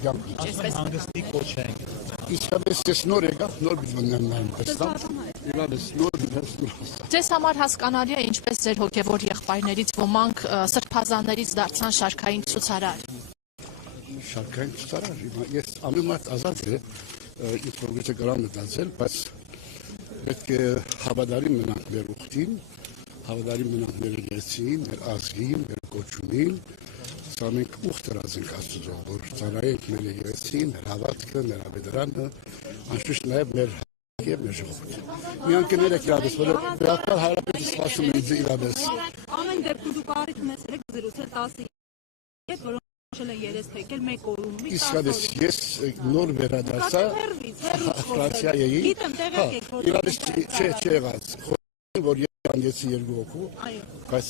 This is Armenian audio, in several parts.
Հանգստի կոչ ենք։ Իսկապես ես նոր եկա, նոր բիզնեսն եմ տեսնում։ Իրավես նոր բիզնես։ Ձեզ համար հասկանալի է ինչպես ձեր հոգևոր եղբայրներից ոմանք սրբազաններից դարձան շարքային ցուցարար։ Շարքային ցուցարար, ես ամեն մարդ ազատ է, ինֆորմացիա գրամ դարձել, բայց պետք է հավատարիմ մնանք մեր ուխտին, հավատարիմ մնանք մեր եկեղեցին, մեր ազգին, մեր կոչումին, սա մենք ուխտ դրածենք Աստծո, որ ծառայենք մեր եկեղեցին, մեր հավատքը, մեր ավետարանը, անշուշտ նաև մեր եւ մեր ժողովուրդը։ Մի անկներ եք իրապես, որ բերական հարաբերություն սպասում են ինձ իրապես։ Ամեն դեպքում դուք առիթ ունես եք զրուցել 10 հետ, որոնք շել են երես թեկել մեկ օրում։ Իսկապես ես նոր վերադարձա Ֆրանսիայի։ Իրապես չէ եղած։ Որ ես անդեցի երկու օկու, բայց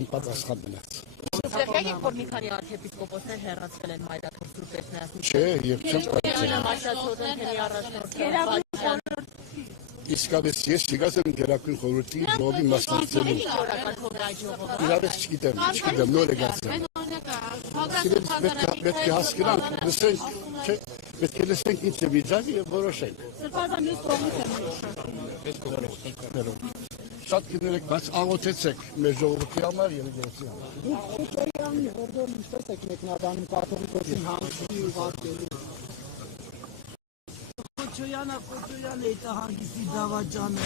անպատասխան մնաց։ Դուք եք որ մի քանի արքեպիսկոպոսներ հեռացվել են Մայրաթոր Սուրբ Էջմիածնից։ Չէ, եւ չեմ Իսկապես ես եկածեմ Գերագույն խորհրդի ժողովի մասնակցելու։ Իրապես չգիտեմ, նոր եկածեմ։ Պետք է հասկանանք, լսենք, չէ, պետք է լսենք ինչ է վիճակը եւ որոշենք։ Սրբազան մյուս կողմից եմ։ Շատ կներեք, բայց աղոթեցեք մեր ժողովրդի համար եւ եկեղեցի համար։ Դուք Քոչարյանի հորդոր ինչպես եք մեկնաբանում կաթողիկոսին հանգստի ու վարկելու։ Քոչարյանը այդ հանգստի դավաճանը